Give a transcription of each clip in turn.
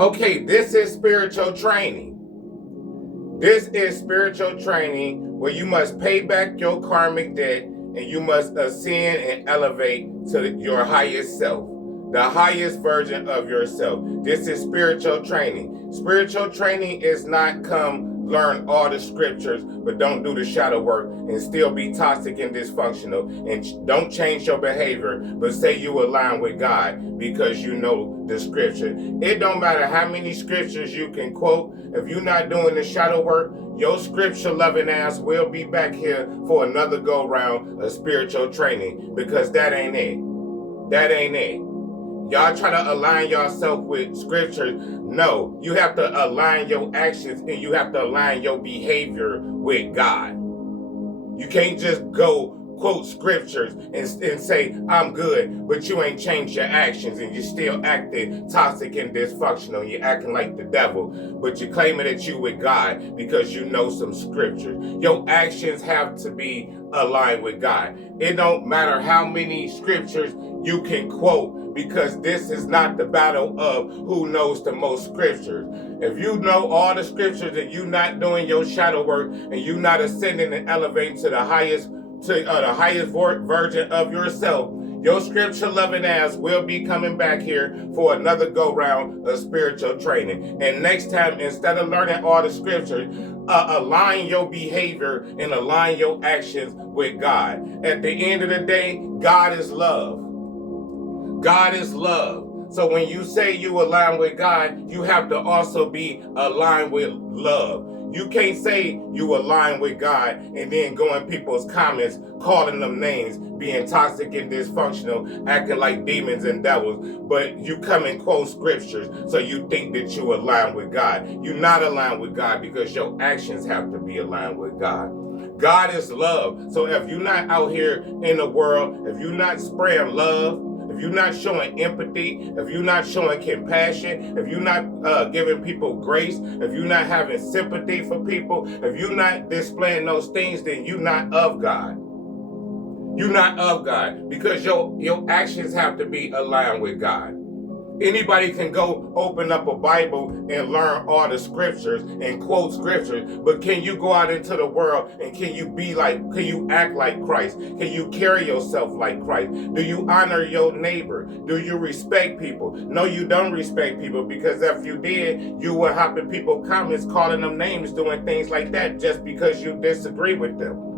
Okay, this is spiritual training. This is spiritual training where you must pay back your karmic debt and you must ascend and elevate to your highest self, the highest version of yourself. This is spiritual training. Spiritual training is not come learn all the scriptures, but don't do the shadow work and still be toxic and dysfunctional, and don't change your behavior, but say you align with God because you know the scripture. It don't matter how many scriptures you can quote. If you're not doing the shadow work, your scripture loving ass will be back here for another go round of spiritual training, because that ain't it. That ain't it. Y'all try to align yourself with scripture. No, you have to align your actions and you have to align your behavior with God. You can't just go quote scriptures and say, I'm good, but you ain't changed your actions and you're still acting toxic and dysfunctional. You're acting like the devil, but you're claiming that you with God because you know some scriptures. Your actions have to be aligned with God. It don't matter how many scriptures you can quote, because this is not the battle of who knows the most scriptures. If you know all the scriptures and you're not doing your shadow work and you're not ascending and elevating to the highest version of yourself, your scripture loving ass will be coming back here for another go round of spiritual training. And next time, instead of learning all the scriptures, align your behavior and align your actions with God. At the end of the day, God is love. God is love. So when you say you align with God, you have to also be aligned with love. You can't say you align with God and then go in people's comments calling them names, being toxic and dysfunctional, acting like demons and devils, but you come and quote scriptures so you think that you align with God. You're not aligned with God because your actions have to be aligned with God. God is love. So if you're not out here in the world, if you're not spraying love, if you're not showing empathy, if you're not showing compassion, if you're not giving people grace, if you're not having sympathy for people, if you're not displaying those things, then you're not of God. You're not of God, because your actions have to be aligned with God. Anybody can go open up a Bible and learn all the scriptures and quote scriptures, but can you go out into the world and can you act like Christ? Can you carry yourself like Christ? Do you honor your neighbor? Do you respect people? No, you don't respect people, because if you did, you would hop in people's comments calling them names, doing things like that just because you disagree with them.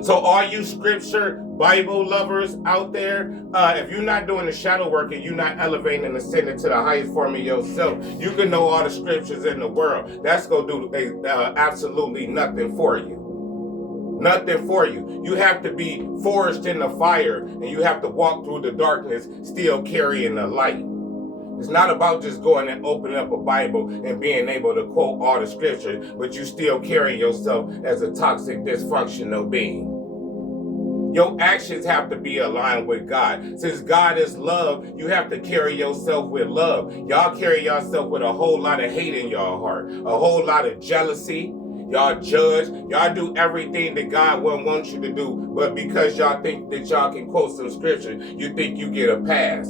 So all you scripture Bible lovers out there, if you're not doing the shadow work and you're not elevating and ascending to the highest form of yourself, you can know all the scriptures in the world. That's going to do absolutely nothing for you. Nothing for you. You have to be forged in the fire and you have to walk through the darkness still carrying the light. It's not about just going and opening up a Bible and being able to quote all the scriptures, but you still carrying yourself as a toxic, dysfunctional being. Your actions have to be aligned with God. Since God is love, you have to carry yourself with love. Y'all carry yourself with a whole lot of hate in your heart, a whole lot of jealousy. Y'all judge. Y'all do everything that God wouldn't want you to do, but because y'all think that y'all can quote some scripture, you think you get a pass.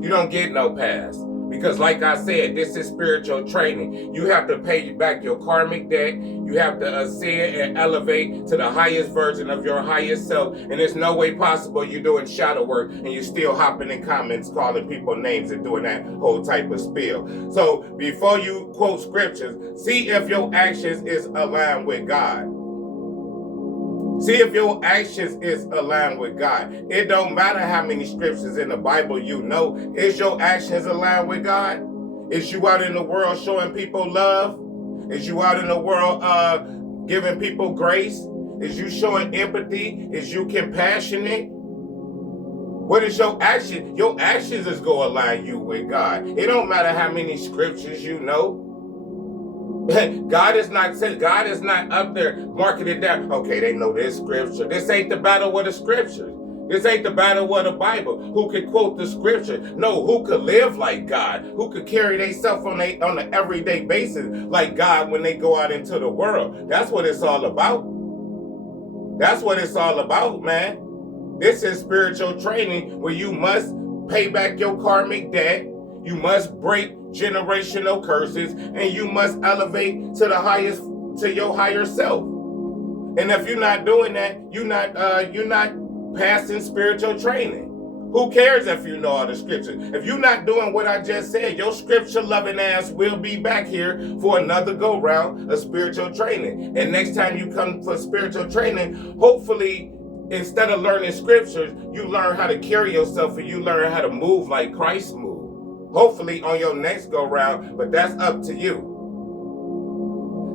You don't get no pass. Because like I said, this is spiritual training. You have to pay back your karmic debt. You have to ascend and elevate to the highest version of your highest self. And there's no way possible you're doing shadow work and you're still hopping in comments, calling people names and doing that whole type of spiel. So before you quote scriptures, see if your actions is aligned with God. See if your actions is aligned with God. It don't matter how many scriptures in the Bible you know. Is your actions aligned with God? Is you out in the world showing people love? Is you out in the world giving people grace? Is you showing empathy? Is you compassionate? What is your action? Your actions is going to align you with God. It don't matter how many scriptures you know. God is not up there marking it down. Okay, they know this scripture. This ain't the battle with the scriptures. This ain't the battle with the Bible. Who could quote the scripture? No, who could live like God? Who could carry themselves on an everyday basis like God when they go out into the world? That's what it's all about. That's what it's all about, man. This is spiritual training where you must pay back your karmic debt. You must break generational curses, and you must elevate to the highest, to your higher self. And if you're not doing that, you're not passing spiritual training. Who cares if you know all the scriptures? If you're not doing what I just said, your scripture loving ass will be back here for another go round of spiritual training. And next time you come for spiritual training, hopefully, instead of learning scriptures, you learn how to carry yourself and you learn how to move like Christ moved. Hopefully on your next go round, but that's up to you.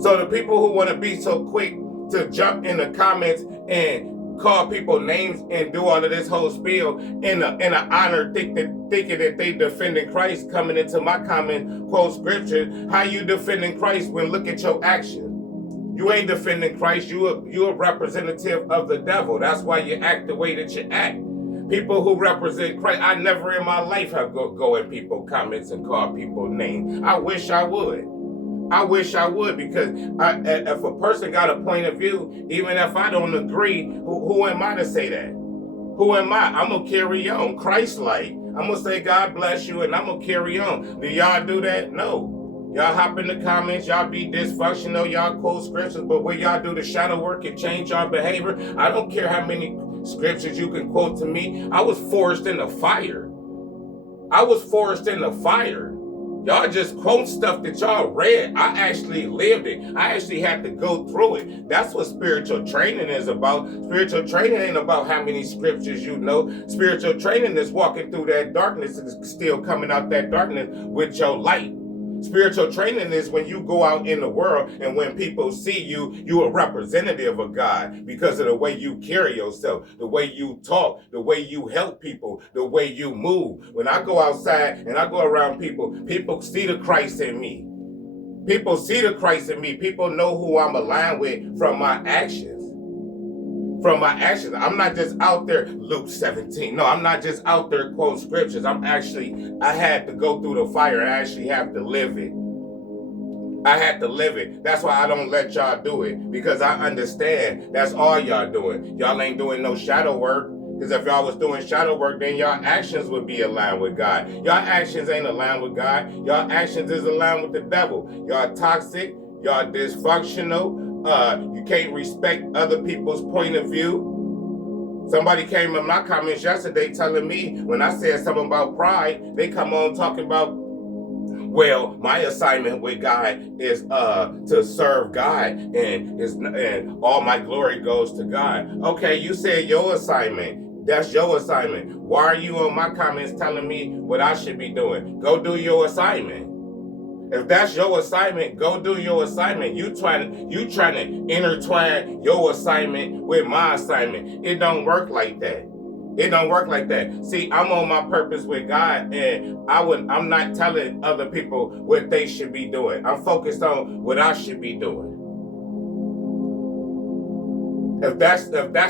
So the people who want to be so quick to jump in the comments and call people names and do all of this whole spiel in an honor, thinking that they defending Christ, coming into my comment, quote scripture. How you defending Christ when look at your action? You ain't defending Christ. You a representative of the devil. That's why you act the way that you act. People who represent Christ, I never in my life have go in people's comments and call people names. I wish I would. Because if a person got a point of view, even if I don't agree, who am I to say that? Who am I? I'm going to carry on Christ-like. I'm going to say God bless you and I'm going to carry on. Do y'all do that? No. Y'all hop in the comments, y'all be dysfunctional, y'all quote scriptures, but when y'all do the shadow work and change y'all behavior, I don't care how many scriptures you can quote to me. I was forced in the fire. Y'all just quote stuff that y'all read. I actually lived it. I actually had to go through it. That's what spiritual training is about. Spiritual training ain't about how many scriptures you know. Spiritual training is walking through that darkness and still coming out that darkness with your light. Spiritual training is when you go out in the world and when people see you, you're a representative of God because of the way you carry yourself, the way you talk, the way you help people, the way you move. When I go outside and I go around people, people see the Christ in me. People see the Christ in me. People know who I'm aligned with from my actions. I'm not just out there, Luke 17. No, I'm not just out there quoting scriptures. I had to go through the fire. I actually have to live it. That's why I don't let y'all do it, because I understand that's all y'all doing. Y'all ain't doing no shadow work, because if y'all was doing shadow work, then y'all actions would be aligned with God. Y'all actions ain't aligned with God. Y'all actions is aligned with the devil. Y'all toxic. Y'all dysfunctional. You can't respect other people's point of view. Somebody came in my comments yesterday telling me when I said something about pride, they come on talking about, well, my assignment with God is to serve God and all my glory goes to God. Okay, you said your assignment. That's your assignment. Why are you on my comments telling me what I should be doing? Go do your assignment. If that's your assignment, go do your assignment. You trying to intertwine your assignment with my assignment. It don't work like that. See, I'm on my purpose with God, and I'm not telling other people what they should be doing. I'm focused on what I should be doing. If that's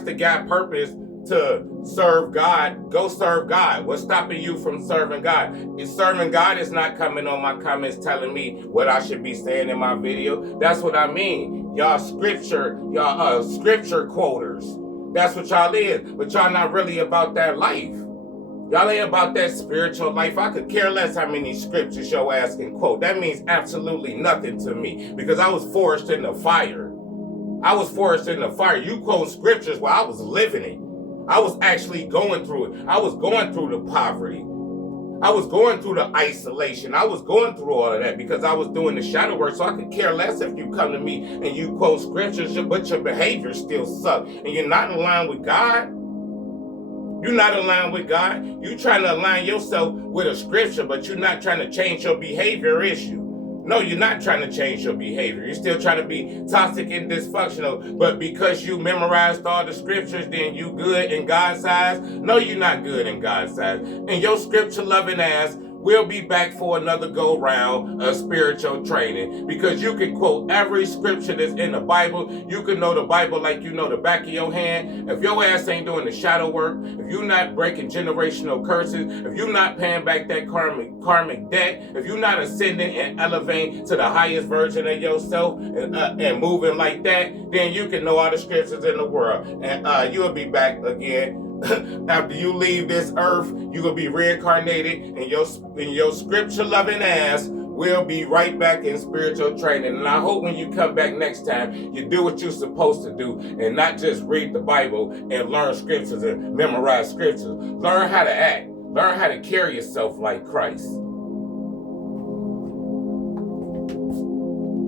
the God purpose, to serve God, go serve God. What's stopping you from serving God? Serving God is not coming on my comments telling me what I should be saying in my video. That's what I mean. Y'all scripture quoters. That's what y'all is. But y'all not really about that life. Y'all ain't about that spiritual life. I could care less how many scriptures your ass can quote. That means absolutely nothing to me, because I was forced in the fire. You quote scriptures while I was living it. I was actually going through it. I was going through the poverty. I was going through the isolation. I was going through all of that because I was doing the shadow work. So I could care less if you come to me and you quote scriptures, but your behavior still sucks. And you're not aligned with God. You're not aligned with God. You're trying to align yourself with a scripture, but you're not trying to change your behavior issue. No, you're not trying to change your behavior. You're still trying to be toxic and dysfunctional. But because you memorized all the scriptures, then you good in God's eyes? No, you're not good in God's eyes. And your scripture-loving ass will be back for another go-round of spiritual training. Because you can quote every scripture that's in the Bible. You can know the Bible like you know the back of your hand. If your ass ain't doing the shadow work, if you're not breaking generational curses, if you're not paying back that karmic debt, if you're not ascending and elevating to the highest version of yourself and moving like that, then you can know all the scriptures in the world. And you'll be back again After you leave this earth, you're going to be reincarnated, and your scripture-loving ass will be right back in spiritual training. And I hope when you come back next time, you do what you're supposed to do and not just read the Bible and learn scriptures and memorize scriptures. Learn how to act. Learn how to carry yourself like Christ.